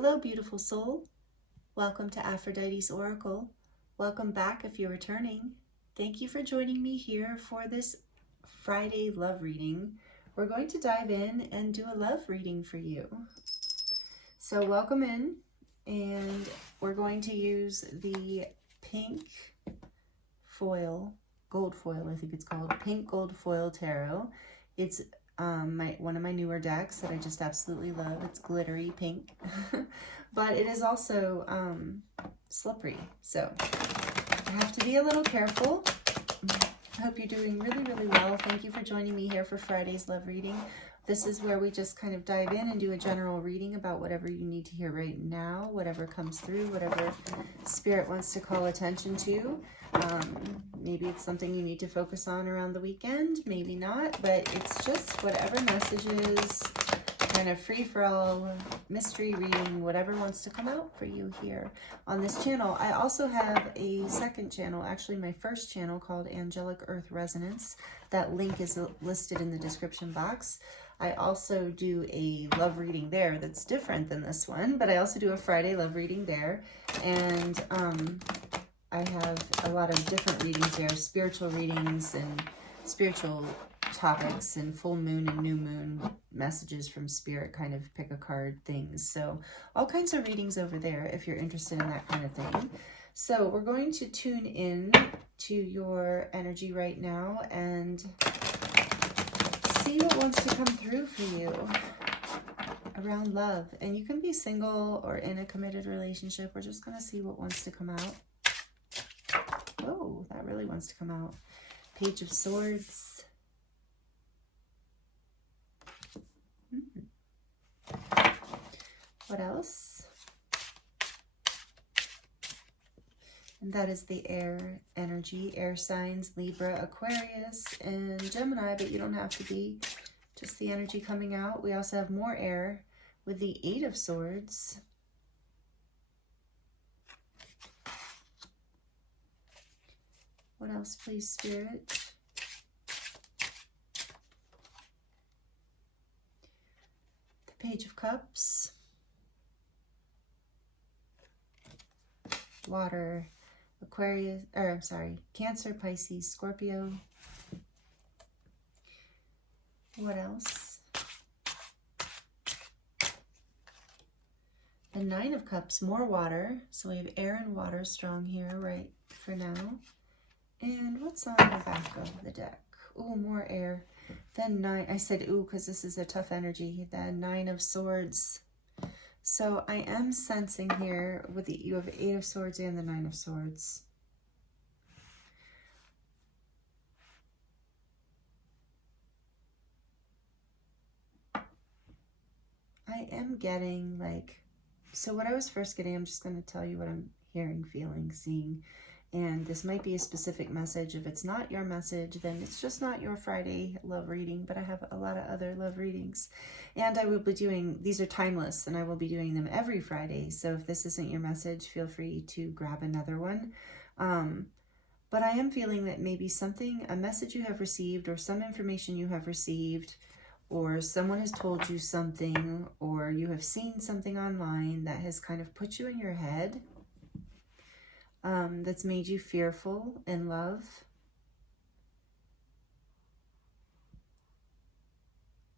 Hello, beautiful soul. Welcome to Aphrodite's Oracle. Welcome back if you're returning. Thank you for joining me here for this Friday love reading. We're going to dive in and do a love reading for you. So welcome in, and we're going to use the pink foil, gold foil, I think it's called, pink gold foil tarot. It's one of my newer decks that I just absolutely love. It's glittery pink, but it is also slippery, so I have to be a little careful. I hope you're doing really, really well. Thank you for joining me here for Friday's love reading. This is where we just kind of dive in and do a general reading about whatever you need to hear right now, whatever comes through, whatever spirit wants to call attention to. Maybe it's something you need to focus on around the weekend, maybe not, but it's just whatever messages, kind of free-for-all mystery reading, whatever wants to come out for you here on this channel. I also have a second channel, actually my first channel, called Angelic Earth Resonance. That link is listed in the description box. I also do a love reading there that's different than this one, but I also do a Friday love reading there, and I have a lot of different readings there, spiritual readings and spiritual topics and full moon and new moon messages from spirit, kind of pick a card things. So all kinds of readings over there if you're interested in that kind of thing. So we're going to tune in to your energy right now and see what wants to come through for you around love. And you can be single or in a committed relationship. We're just going to see what wants to come out. Oh, that really wants to come out. Page of Swords. What else? And that is the air energy, air signs, Libra, Aquarius, and Gemini, but you don't have to be, just the energy coming out. We also have more air with the Eight of Swords. What else, please, Spirit? The Page of Cups. Water, Aquarius, or I'm sorry, Cancer, Pisces, Scorpio. What else? The Nine of Cups, more water. So we have air and water strong here right for now. And what's on the back of the deck? Oh, more air. Then nine, I said ooh because this is a tough energy. The Nine of Swords. So I am sensing here with the, you have Eight of Swords and the Nine of Swords. I am getting like, so what I was first getting, I'm just going to tell you what I'm hearing, feeling, seeing. And this might be a specific message. If it's not your message, then it's just not your Friday love reading, but I have a lot of other love readings. And I will be doing, these are timeless, and I will be doing them every Friday. So if this isn't your message, feel free to grab another one. But I am feeling that maybe something, a message you have received, or some information you have received, or someone has told you something, or you have seen something online that has kind of put you in your head. That's made you fearful in love.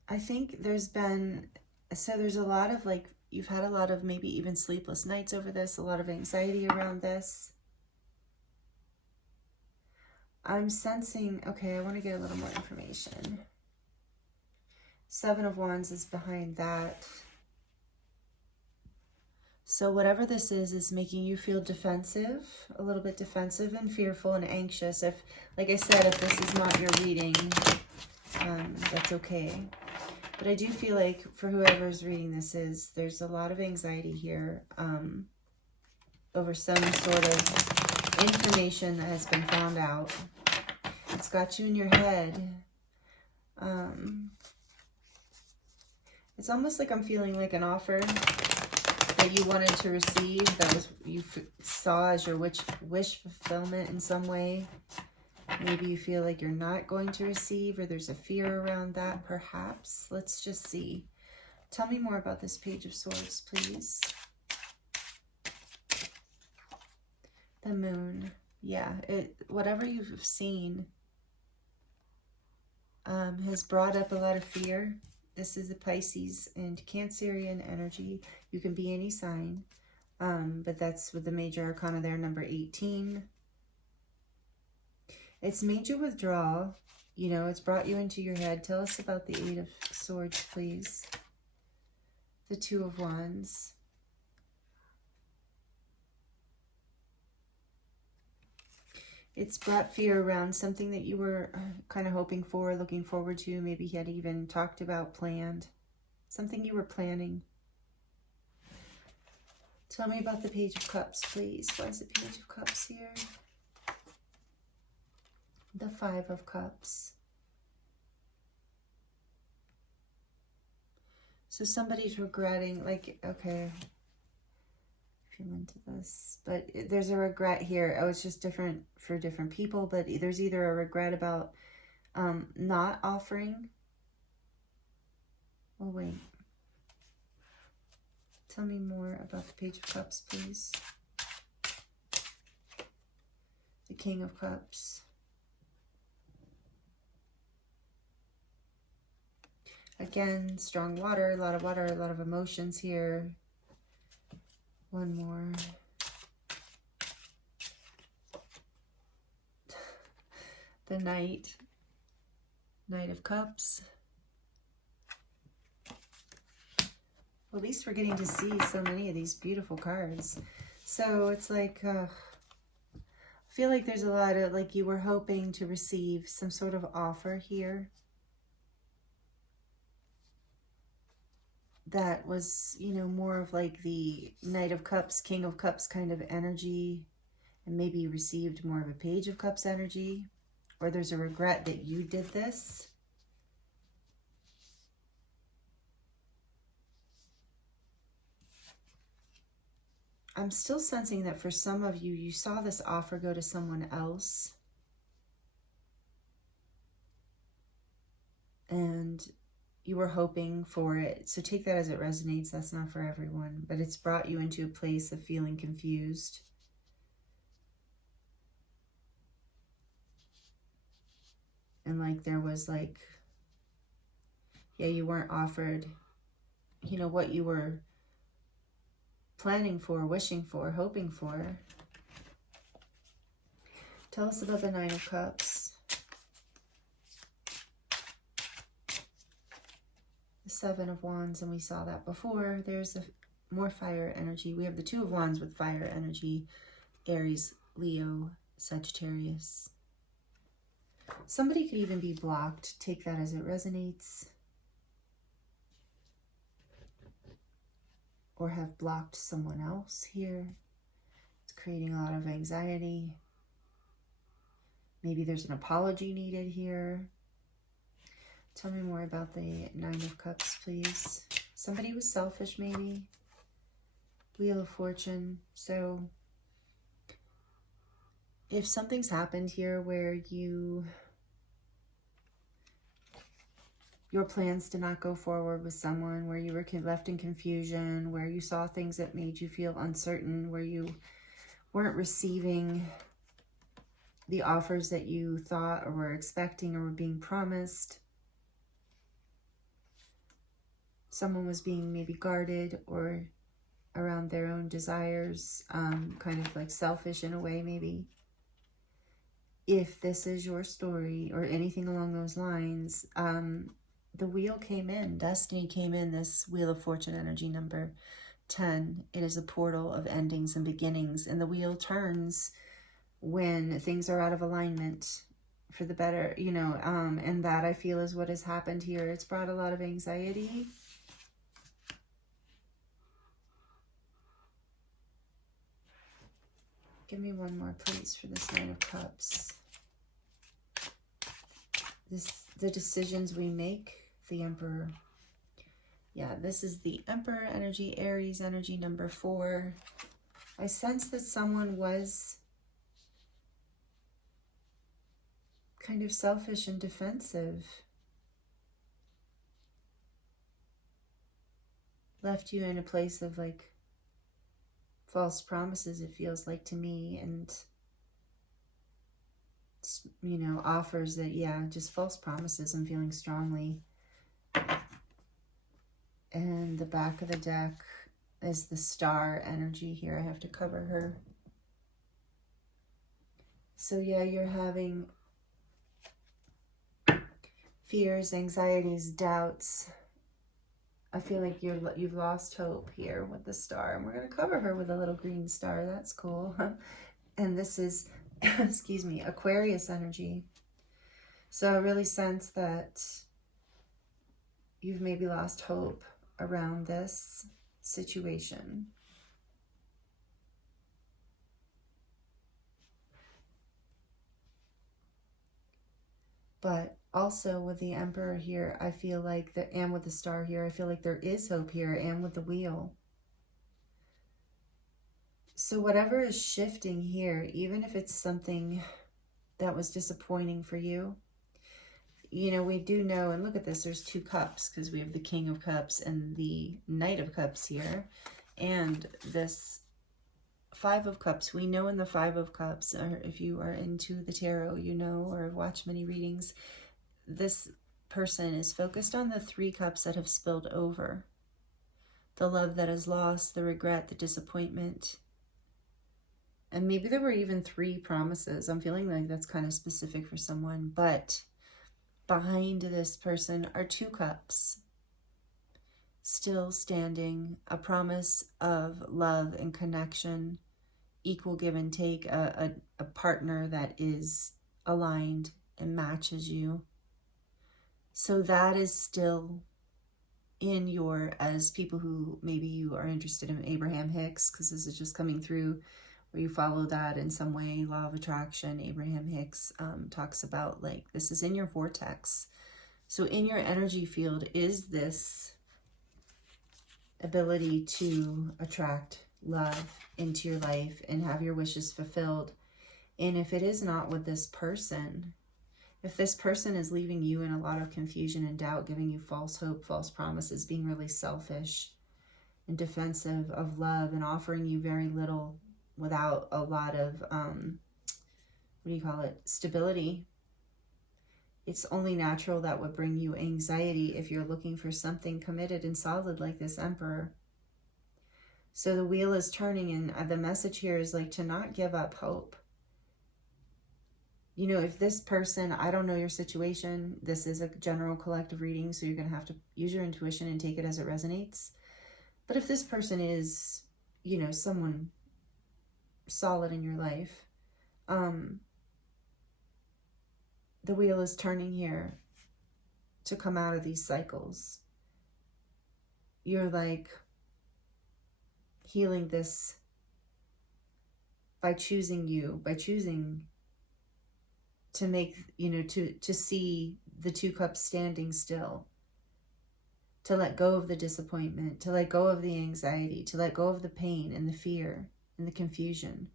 I think there's been, so there's a lot of like, you've had a lot of maybe even sleepless nights over this, a lot of anxiety around this. I'm sensing, okay, I want to get a little more information. Seven of Wands is behind that. So whatever this is making you feel defensive, a little bit defensive and fearful and anxious. If, like I said, if this is not your reading, that's okay. But I do feel like for whoever's reading this there's a lot of anxiety here over some sort of information that has been found out. It's got you in your head. It's almost like I'm feeling like an offer that you wanted to receive, that was you saw as your wish fulfillment in some way. Maybe you feel like you're not going to receive, or there's a fear around that, perhaps. Let's just see. Tell me more about this Page of Swords, please. The moon. Yeah, whatever you've seen has brought up a lot of fear. This is a Pisces and Cancerian energy. You can be any sign, but that's with the major arcana there, number 18. It's major withdrawal. You know, it's brought you into your head. Tell us about the Eight of Swords, please. The Two of Wands. It's brought fear around something that you were kind of hoping for, looking forward to. Maybe he had even talked about, planned. Something you were planning. Tell me about the Page of Cups, please. Why is the Page of Cups here? The Five of Cups. So somebody's regretting, like, okay, if you're into this, but there's a regret here. Oh, it's just different for different people, but there's either a regret about not offering. Oh, wait. Tell me more about the Page of Cups, please. The King of Cups. Again, strong water, a lot of emotions here. One more. The Knight. Knight of Cups. Well, at least we're getting to see so many of these beautiful cards. So it's like, I feel like there's a lot of, like, you were hoping to receive some sort of offer here. That was, you know, more of like the Knight of Cups, King of Cups kind of energy. And maybe you received more of a Page of Cups energy. Or there's a regret that you did this. I'm still sensing that for some of you, you saw this offer go to someone else. And you were hoping for it. So take that as it resonates. That's not for everyone. But it's brought you into a place of feeling confused. And like there was like, yeah, you weren't offered, you know, what you were planning for, wishing for, hoping for. Tell us about the Nine of Cups. The Seven of Wands, and we saw that before. There's more fire energy. We have the Two of Wands with fire energy. Aries, Leo, Sagittarius. Somebody could even be blocked. Take that as it resonates. Or have blocked someone else here. It's creating a lot of anxiety. Maybe there's an apology needed here. Tell me more about the Nine of Cups, please. Somebody was selfish, maybe. Wheel of Fortune. So if something's happened here where your plans did not go forward with someone, where you were left in confusion, where you saw things that made you feel uncertain, where you weren't receiving the offers that you thought or were expecting or were being promised. Someone was being maybe guarded or around their own desires, kind of like selfish in a way maybe. If this is your story or anything along those lines, the wheel came in, destiny came in, this Wheel of Fortune energy number 10. It is a portal of endings and beginnings, and the wheel turns when things are out of alignment for the better, you know, and that I feel is what has happened here. It's brought a lot of anxiety. Give me one more, please, for this Nine of Cups. The decisions we make. The Emperor. Yeah, this is the Emperor energy, Aries energy number 4. I sense that someone was kind of selfish and defensive. Left you in a place of like false promises, it feels like to me, and, you know, offers that, yeah, just false promises I'm feeling strongly. And the back of the deck is the star energy here. I have to cover her. So yeah, you're having fears, anxieties, doubts. I feel like you've lost hope here with the star. And we're going to cover her with a little green star. That's cool. And this is, excuse me, Aquarius energy. So I really sense that you've maybe lost hope around this situation. But also with the Emperor here, I feel like and with the star here, I feel like there is hope here, and with the wheel. So whatever is shifting here, even if it's something that was disappointing for you, you know, we do know, and look at this, there's 2 cups, because we have the King of Cups and the Knight of Cups here, and this 5 of Cups. We know in the 5 of Cups, or if you are into the tarot, you know, or have watched many readings, this person is focused on the 3 cups that have spilled over. The love that is lost, the regret, the disappointment. And maybe there were even 3 promises. I'm feeling like that's kind of specific for someone, but behind this person are 2 cups still standing, a promise of love and connection, equal give and take, a partner that is aligned and matches you. So that is still in your, as people who maybe you are interested in Abraham Hicks, because this is just coming through where you follow that in some way, law of attraction. Abraham Hicks talks about, like, this is in your vortex. So in your energy field is this ability to attract love into your life and have your wishes fulfilled. And if it is not with this person, if this person is leaving you in a lot of confusion and doubt, giving you false hope, false promises, being really selfish and defensive of love, and offering you very little without a lot of, stability, it's only natural that would bring you anxiety if you're looking for something committed and solid like this Emperor. So the wheel is turning, and the message here is like to not give up hope. You know, if this person, I don't know your situation, this is a general collective reading, so you're going to have to use your intuition and take it as it resonates. But if this person is, you know, someone solid in your life, the wheel is turning here to come out of these cycles. You're like healing this by choosing to make, you know, to see the 2 cups standing still, to let go of the disappointment, to let go of the anxiety, to let go of the pain and the fear and the confusion.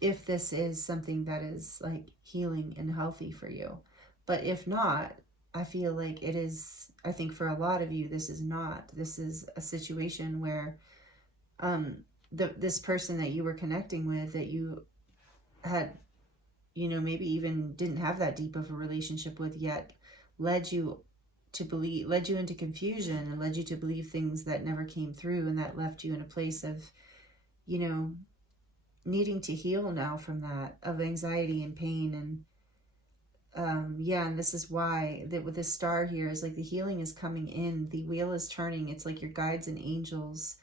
If this is something that is like healing and healthy for you. But if not, I feel like it is, I think for a lot of you, this is not. This is a situation where this person that you were connecting with, that you had, you know, maybe even didn't have that deep of a relationship with yet, led you into confusion and led you to believe things that never came through, and that left you in a place of, you know, needing to heal now from that, of anxiety and pain. And yeah, and this is why that with this star here is like the healing is coming in, the wheel is turning. It's like your guides and angels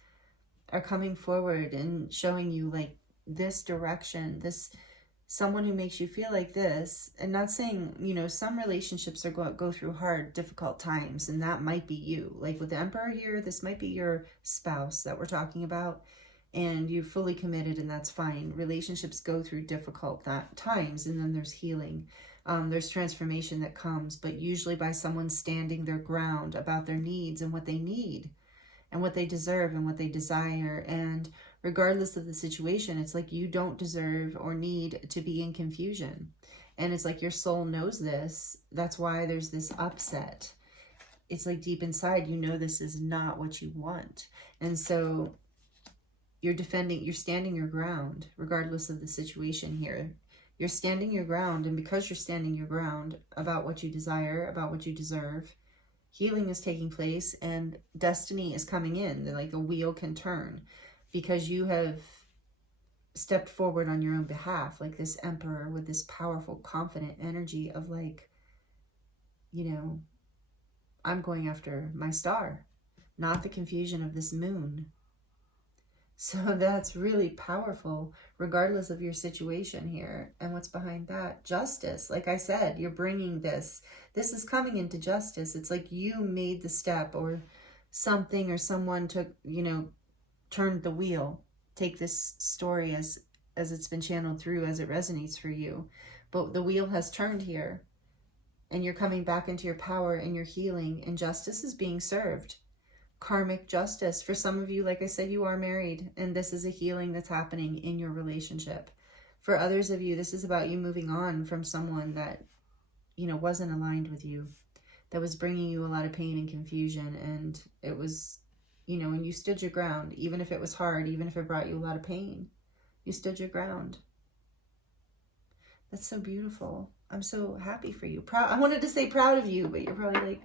are coming forward and showing you like this direction, this someone who makes you feel like this. And not saying, you know, some relationships are go through hard, difficult times, and that might be you. Like with the Emperor here, this might be your spouse that we're talking about, and you're fully committed, and that's fine. Relationships go through difficult times, and then there's healing. There's transformation that comes, but usually by someone standing their ground about their needs and what they need and what they deserve and what they desire. And regardless of the situation, it's like you don't deserve or need to be in confusion. And it's like your soul knows this. That's why there's this upset. It's like deep inside, you know, this is not what you want. And so you're standing your ground, regardless of the situation here. You're standing your ground, and because you're standing your ground about what you desire, about what you deserve, healing is taking place and destiny is coming in. Like a wheel can turn because you have stepped forward on your own behalf, like this emperor with this powerful, confident energy of like, you know, I'm going after my star, not the confusion of this moon. So that's really powerful, regardless of your situation here. And what's behind that? Justice. Like I said, you're bringing this. This is coming into justice. It's like you made the step, or something or someone took, you know, turned the wheel. Take this story as it's been channeled through, as it resonates for you. But the wheel has turned here, and you're coming back into your power and your healing, and justice is being served. Karmic justice. For some of you, like I said, you are married, and this is a healing that's happening in your relationship. For others of you, this is about you moving on from someone that, you know, wasn't aligned with you, that was bringing you a lot of pain and confusion, and it was, you know, and you stood your ground, even if it was hard, even if it brought you a lot of pain. You stood your ground. That's so beautiful. I'm so happy for you. Proud. I wanted to say proud of you, but you're probably like,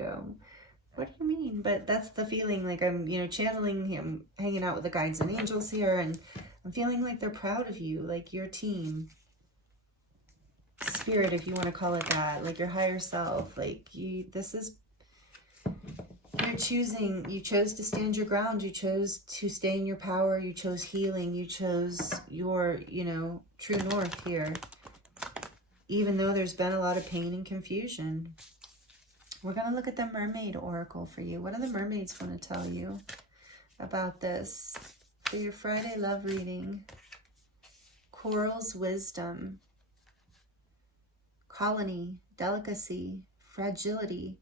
what do you mean? But that's the feeling. Like I'm, you know, channeling him, hanging out with the guides and angels here, and I'm feeling like they're proud of you, like your team. Spirit, if you want to call it that, like your higher self, like you, this is, you're choosing, you chose to stand your ground, you chose to stay in your power, you chose healing, you chose your, you know, true north here. Even though there's been a lot of pain and confusion. We're going to look at the Mermaid Oracle for you. What do the mermaids want to tell you about this for your Friday love reading? Coral's wisdom, colony, delicacy, fragility,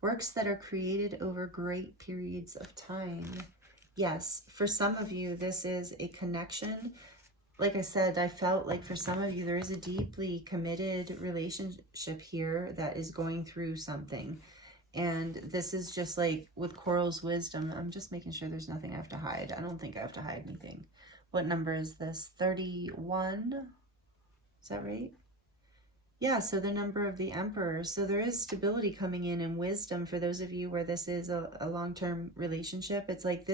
works that are created over great periods of time. Yes, for some of you, this is a connection. Like I said, I felt like for some of you, there is a deeply committed relationship here that is going through something. And this is just like with Coral's wisdom. I'm just making sure there's nothing I have to hide. I don't think I have to hide anything. What number is this? 31? Is that right? Yeah, so the number of the Emperor. So there is stability coming in and wisdom for those of you where this is a long-term relationship. It's like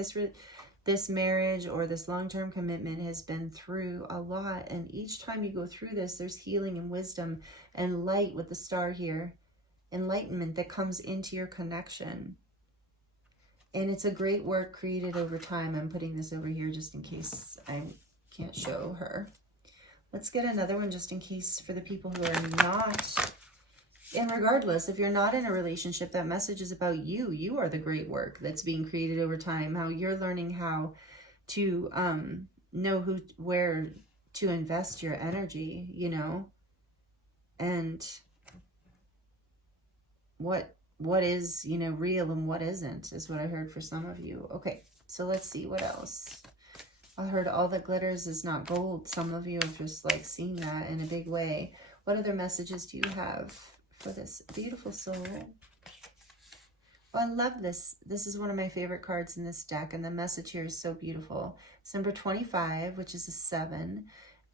this marriage or this long-term commitment has been through a lot, and each time you go through this, there's healing and wisdom and light with the star here, enlightenment that comes into your connection. And it's a great work created over time. I'm putting this over here just in case I can't show her. Let's get another one just in case for the people who are not. And regardless, if you're not in a relationship, that message is about you. You are the great work that's being created over time. How you're learning how to know where to invest your energy, you know, and what is, you know, real and what isn't, is what I heard for some of you. Okay, so let's see what else. I heard all that glitters is not gold. Some of you have just like seen that in a big way. What other messages do you have for this beautiful soul? Oh, I love this. This is one of my favorite cards in this deck, and the message here is so beautiful. It's number 25, which is a 7,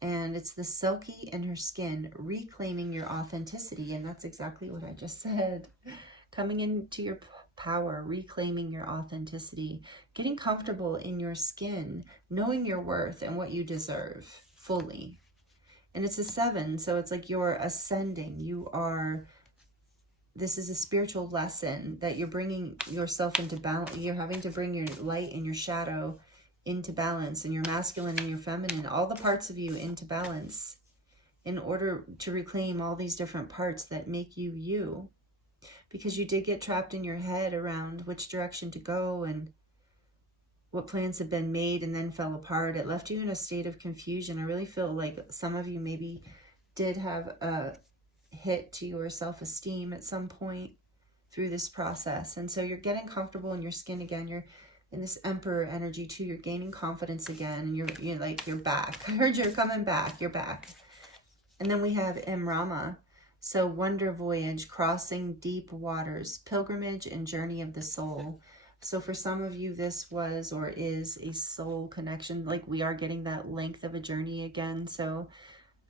and it's the silky in her skin, reclaiming your authenticity, and that's exactly what I just said. Coming into your power, reclaiming your authenticity, getting comfortable in your skin, knowing your worth and what you deserve fully. And it's a 7, so it's like you're ascending. This is a spiritual lesson that you're bringing yourself into balance. You're having to bring your light and your shadow into balance, and your masculine and your feminine, all the parts of you into balance, in order to reclaim all these different parts that make you you. Because you did get trapped in your head around which direction to go and what plans have been made and then fell apart. It left you in a state of confusion. I really feel like some of you maybe did have a hit to your self-esteem at some point through this process. And so you're getting comfortable in your skin again. You're in this Emperor energy too. You're gaining confidence again, and you're back. I heard you're coming back. You're back. And then we have Imrama. So wonder voyage, crossing deep waters, pilgrimage and journey of the soul. So for some of you, this was or is a soul connection. Like we are getting that length of a journey again. So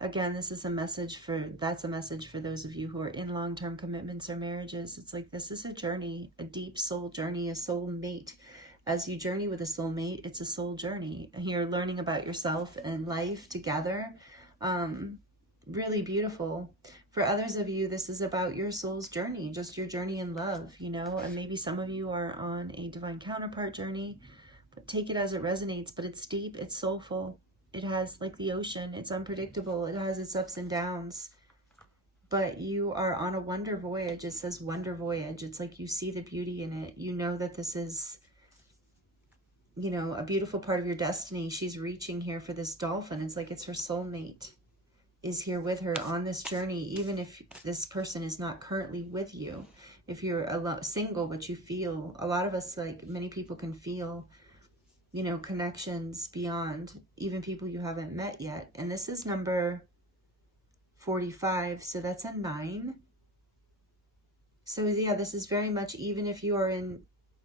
again, this is a message for, that's a message for those of you who are in long-term commitments or marriages. It's like, this is a journey, a deep soul journey, a soul mate. As you journey with a soulmate, it's a soul journey. You're learning about yourself and life together. Really beautiful. For others of you, this is about your soul's journey, just your journey in love, you know, and maybe some of you are on a divine counterpart journey, but take it as it resonates. But it's deep, it's soulful. It has, like the ocean, it's unpredictable. It has its ups and downs. But you are on a wonder voyage. It says wonder voyage. It's like you see the beauty in it. You know that this is, you know, a beautiful part of your destiny. She's reaching here for this dolphin. It's like it's her soulmate is here with her on this journey, even if this person is not currently with you. If you're single, but you feel, a lot of us, like many people can feel, you know, connections beyond even people you haven't met yet. And this is number 45, so that's a 9. So yeah, this is very much, even if you are in,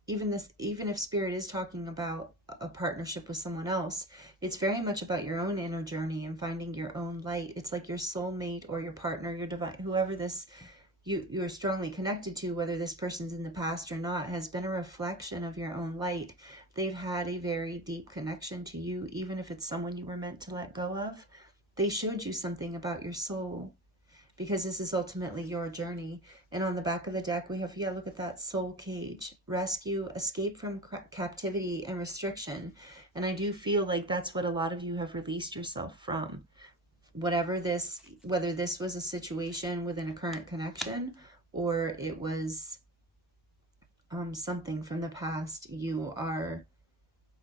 even if Spirit is talking about a partnership with someone else, it's very much about your own inner journey and finding your own light. It's like your soulmate or your partner, your divine, whoever this you're strongly connected to, whether this person's in the past or not, has been a reflection of your own light. They've had a very deep connection to you, even if it's someone you were meant to let go of. They showed you something about your soul, because this is ultimately your journey. And on the back of the deck, we have, yeah, look at that, soul cage, rescue, escape from captivity and restriction. And I do feel like that's what a lot of you have released yourself from. Whatever this, whether this was a situation within a current connection, or it was something from the past, you are,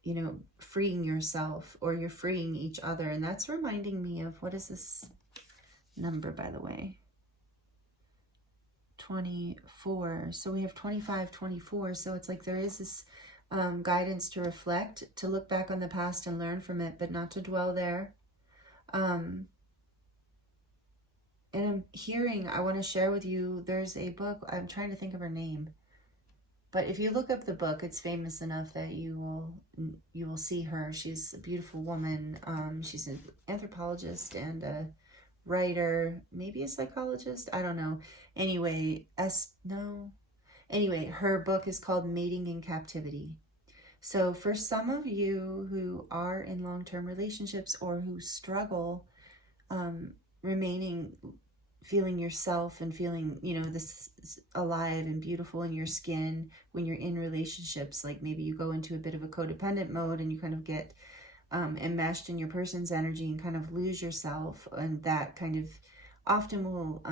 you know, freeing yourself, or you're freeing each other. And that's reminding me of, what is this number, by the way? 24. So we have 25, 24. So it's like there is this guidance to reflect, to look back on the past and learn from it, but not to dwell there. And I'm hearing, I want to share with you, there's a book, I'm trying to think of her name, but if you look up the book, it's famous enough that you will see her. She's a beautiful woman. She's an anthropologist and a writer, maybe a psychologist, I don't know. Anyway, her book is called Mating in Captivity. So for some of you who are in long-term relationships, or who struggle feeling yourself and feeling, you know, this alive and beautiful in your skin when you're in relationships, like maybe you go into a bit of a codependent mode and you kind of get enmeshed in your person's energy and kind of lose yourself, and that kind of often will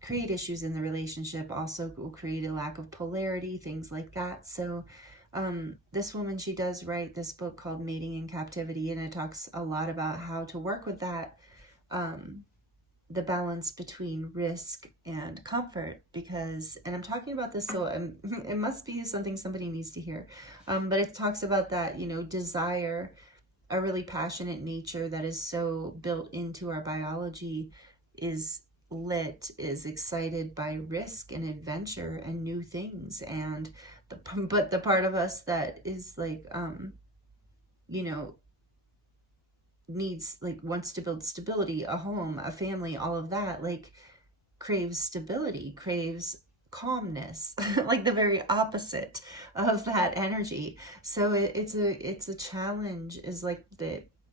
create issues in the relationship. Also will create a lack of polarity, things like that. So this woman, she does write this book called Mating in Captivity, and it talks a lot about how to work with that, the balance between risk and comfort. Because, and I'm talking about this, so it must be something somebody needs to hear, but it talks about that, you know, desire, a really passionate nature that is so built into our biology, is excited by risk and adventure and new things. And but the part of us that is like, you know, needs, like, wants to build stability, a home, a family, all of that, like, craves stability, craves calmness, like the very opposite of that energy. So it's a challenge, is like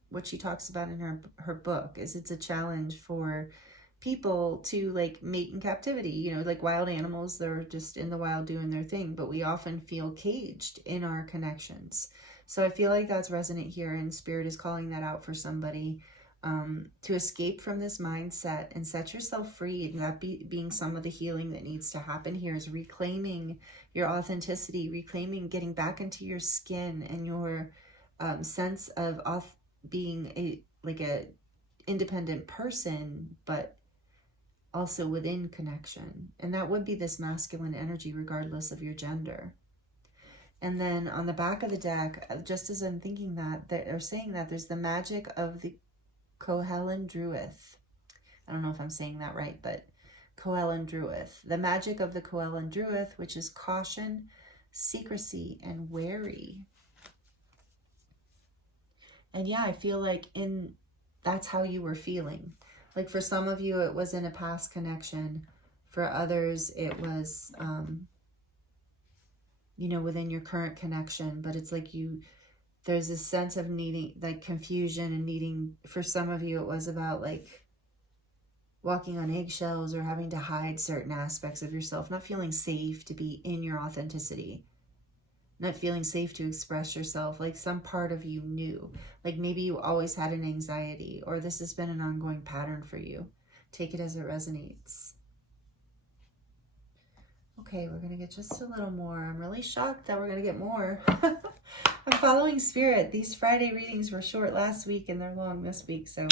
what she talks about in her book, is it's a challenge for people to, like, mate in captivity. You know, like wild animals, they're just in the wild doing their thing, but we often feel caged in our connections. So I feel like that's resonant here, and Spirit is calling that out for somebody, to escape from this mindset and set yourself free. And that being some of the healing that needs to happen here, is reclaiming your authenticity, reclaiming, getting back into your skin and your sense of being a independent person, but also within connection. And that would be this masculine energy, regardless of your gender. And then on the back of the deck, just as I'm thinking that, they're saying that there's the magic of the Kohelan Druith. I don't know if I'm saying that right, but Kohelan Druith. The magic of the Kohelan Druith, which is caution, secrecy and wary. And yeah, I feel like that's how you were feeling. Like for some of you, it was in a past connection. For others, it was, within your current connection. But it's like there's this sense of needing, like confusion and needing, for some of you, it was about like walking on eggshells or having to hide certain aspects of yourself, not feeling safe to be in your authenticity, not feeling safe to express yourself. Like some part of you knew, like maybe you always had an anxiety, or this has been an ongoing pattern for you. Take it as it resonates. Okay, we're going to get just a little more. I'm really shocked that we're going to get more. I'm following spirit. These Friday readings were short last week and they're long this week, so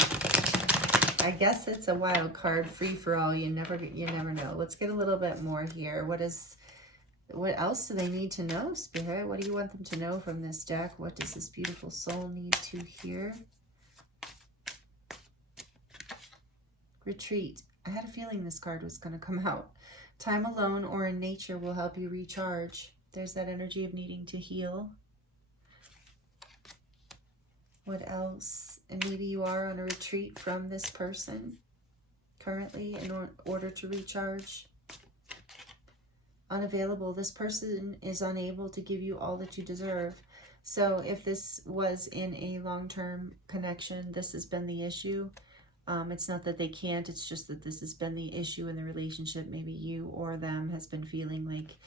I guess it's a wild card, free for all. You never know. Let's get a little bit more here. What else do they need to know, Spirit? What do you want them to know from this deck? What does this beautiful soul need to hear? Retreat. I had a feeling this card was going to come out. Time alone or in nature will help you recharge. There's that energy of needing to heal. What else? And maybe you are on a retreat from this person currently in order to recharge. Unavailable. This person is unable to give you all that you deserve. So if this was in a long-term connection, this has been the issue. It's not that they can't, it's just that this has been the issue in the relationship. Maybe you or them has been feeling like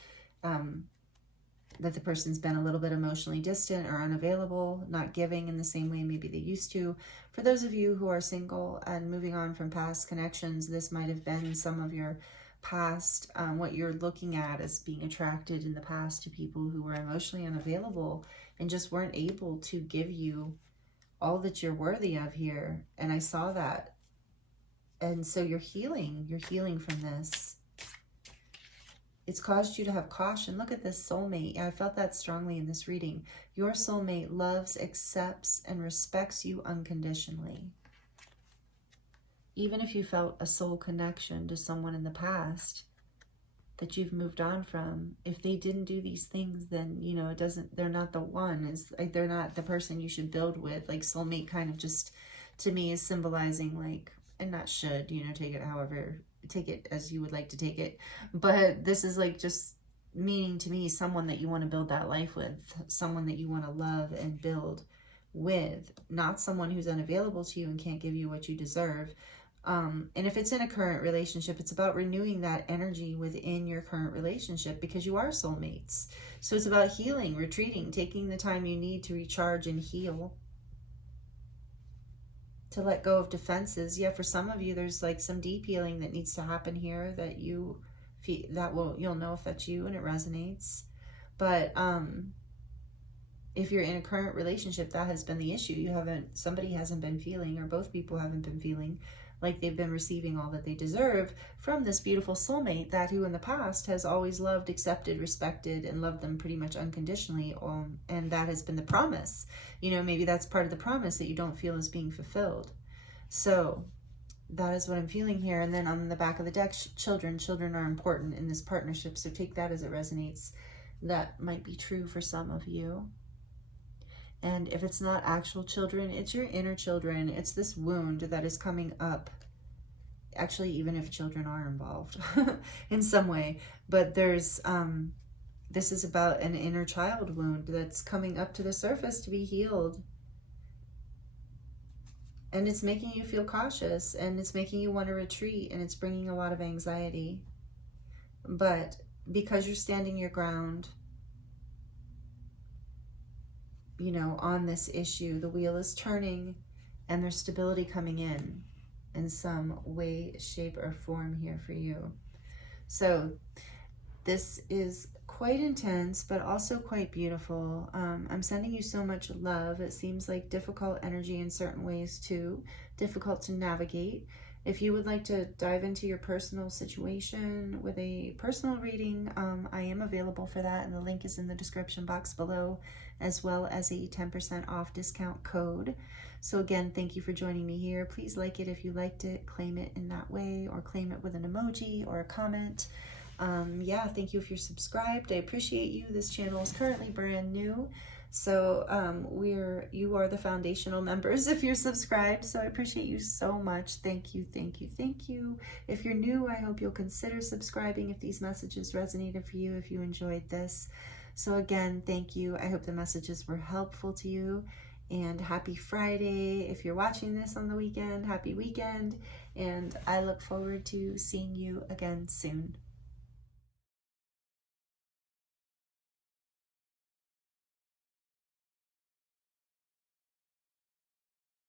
that the person's been a little bit emotionally distant or unavailable, not giving in the same way maybe they used to. For those of you who are single and moving on from past connections, this might have been some of your past, what you're looking at as being attracted in the past to people who were emotionally unavailable and just weren't able to give you all that you're worthy of here. And I saw that. And so you're healing from this. It's caused you to have caution. Look at this soulmate. I felt that strongly in this reading. Your soulmate loves, accepts, and respects you unconditionally. Even if you felt a soul connection to someone in the past that you've moved on from, if they didn't do these things, then, they're not the one. It's like they're not the person you should build with. Like soulmate kind of just, to me, is symbolizing like, and not should, take it as you would like to take it. But this is like just meaning to me someone that you want to build that life with, someone that you want to love and build with, not someone who's unavailable to you and can't give you what you deserve. And if it's in a current relationship, it's about renewing that energy within your current relationship because you are soulmates. So it's about healing, retreating, taking the time you need to recharge and heal, to let go of defenses. Yeah, for some of you, there's like some deep healing that needs to happen here that you feel you'll know if that's you and it resonates. But if you're in a current relationship, that has been the issue. Somebody hasn't been feeling, or both people haven't been feeling like they've been receiving all that they deserve from this beautiful soulmate that who in the past has always loved, accepted, respected, and loved them pretty much unconditionally. And that has been the promise. Maybe that's part of the promise that you don't feel is being fulfilled. So that is what I'm feeling here. And then on the back of the deck, children are important in this partnership. So take that as it resonates. That might be true for some of you. And if it's not actual children, it's your inner children. It's this wound that is coming up. Actually, even if children are involved in some way. But this is about an inner child wound that's coming up to the surface to be healed. And it's making you feel cautious, and it's making you want to retreat, and it's bringing a lot of anxiety. But because you're standing your ground, on this issue, the wheel is turning and there's stability coming in some way, shape, or form here for you. So this is quite intense, but also quite beautiful. I'm sending you so much love. It seems like difficult energy in certain ways too, difficult to navigate. If you would like to dive into your personal situation with a personal reading, I am available for that, and the link is in the description box below, as well as a 10% off discount code. So again, thank you for joining me here. Please like it if you liked it, claim it in that way, or claim it with an emoji or a comment. Yeah, thank you if you're subscribed. I appreciate you. This channel is currently brand new, so you are the foundational members if you're subscribed, so I appreciate you so much. Thank you, thank you, thank you. If you're new, I hope you'll consider subscribing if these messages resonated for you, if you enjoyed this. So again, thank you. I hope the messages were helpful to you, and happy Friday. If you're watching this on the weekend, happy weekend, and I look forward to seeing you again soon.